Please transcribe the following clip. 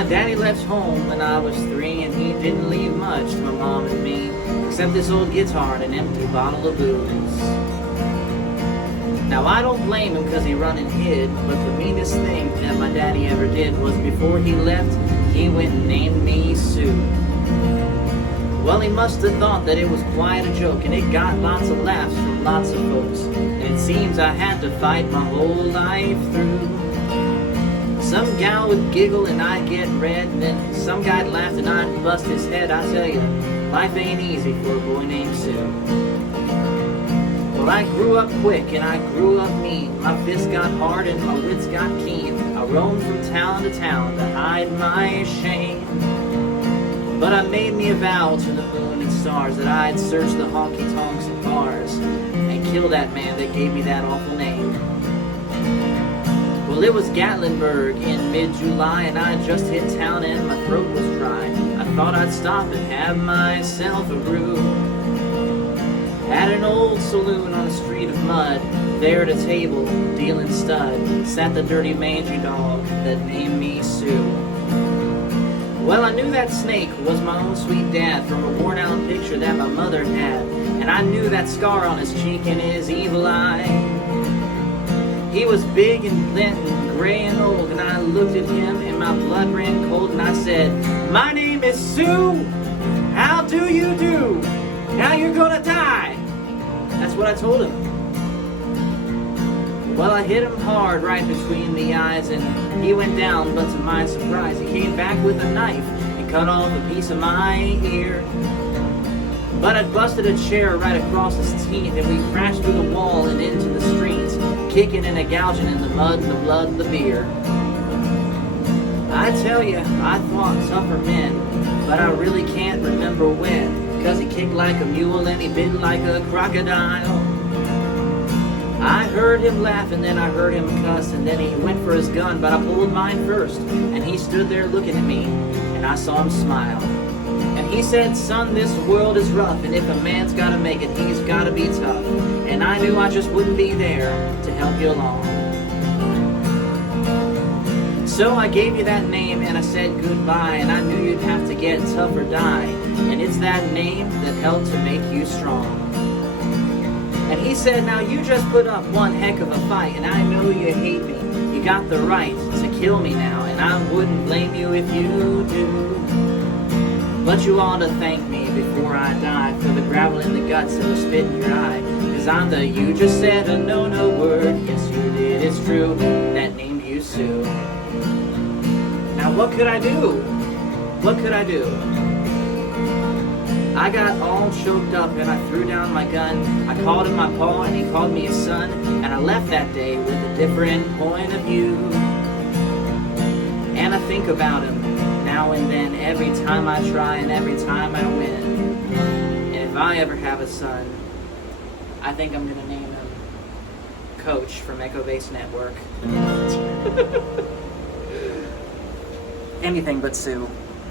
my daddy left home when I was 3, and he didn't leave much to my mom and me, except this old guitar and an empty bottle of booze. Now I don't blame him because he run and hid, but the meanest thing that my daddy ever did was before he left, he went and named me Sue. Well, he must have thought that it was quite a joke, and it got lots of laughs from lots of folks, and it seems I had to fight my whole life through. Some gal would giggle and I'd get red, and then some guy'd laugh and I'd bust his head. I tell you, life ain't easy for a boy named Sue. Well, I grew up quick and I grew up mean. My fists got hard and my wits got keen. I roamed from town to town to hide my shame. But I made me a vow to the moon and stars that I'd search the honky-tonks and bars and kill that man that gave me that awful name. Well, it was Gatlinburg in mid-July, and I just hit town and my throat was dry. I thought I'd stop and have myself a brew. At an old saloon on a street of mud, there at a table, dealing stud, sat the dirty mangy dog that named me Sue. Well, I knew that snake was my own sweet dad from a worn-out picture that my mother had, and I knew that scar on his cheek and his evil eye. He was big and bent and gray and old, and I looked at him and my blood ran cold, and I said, "My name is Sue. How do you do? Now you're gonna die." That's what I told him. Well, I hit him hard right between the eyes, and he went down, but to my surprise, he came back with a knife and cut off a piece of my ear. But I'd busted a chair right across his teeth, and we crashed through the wall and into the streets, kicking and gouging in the mud and the blood and the beer. I tell you, I fought tougher men, but I really can't remember when, 'cause he kicked like a mule and he bit like a crocodile. I heard him laugh and then I heard him cuss, and then he went for his gun, but I pulled mine first, and he stood there looking at me, and I saw him smile. And he said, "Son, this world is rough, and if a man's gotta make it, he's gotta be tough." And I knew I just wouldn't be there to help you along. So I gave you that name and I said goodbye, and I knew you'd have to get tough or die, and it's that name that helped to make you strong. And he said, "Now you just put up one heck of a fight, and I know you hate me. You got the right to kill me now, and I wouldn't blame you if you do. But you ought to thank me before I die for the gravel in the guts and the spit in your eye. 'Cause I'm the you just said a no-no word. Yes, you did, it's true. That named you Sue." Now what could I do? What could I do? I got all choked up and I threw down my gun. I called him my paw and he called me his son. And I left that day with a different point of view. And I think about him now and then, every time I try and every time I win. And if I ever have a son, I think I'm gonna name him Coach from Echo Base Network. Anything but Sue.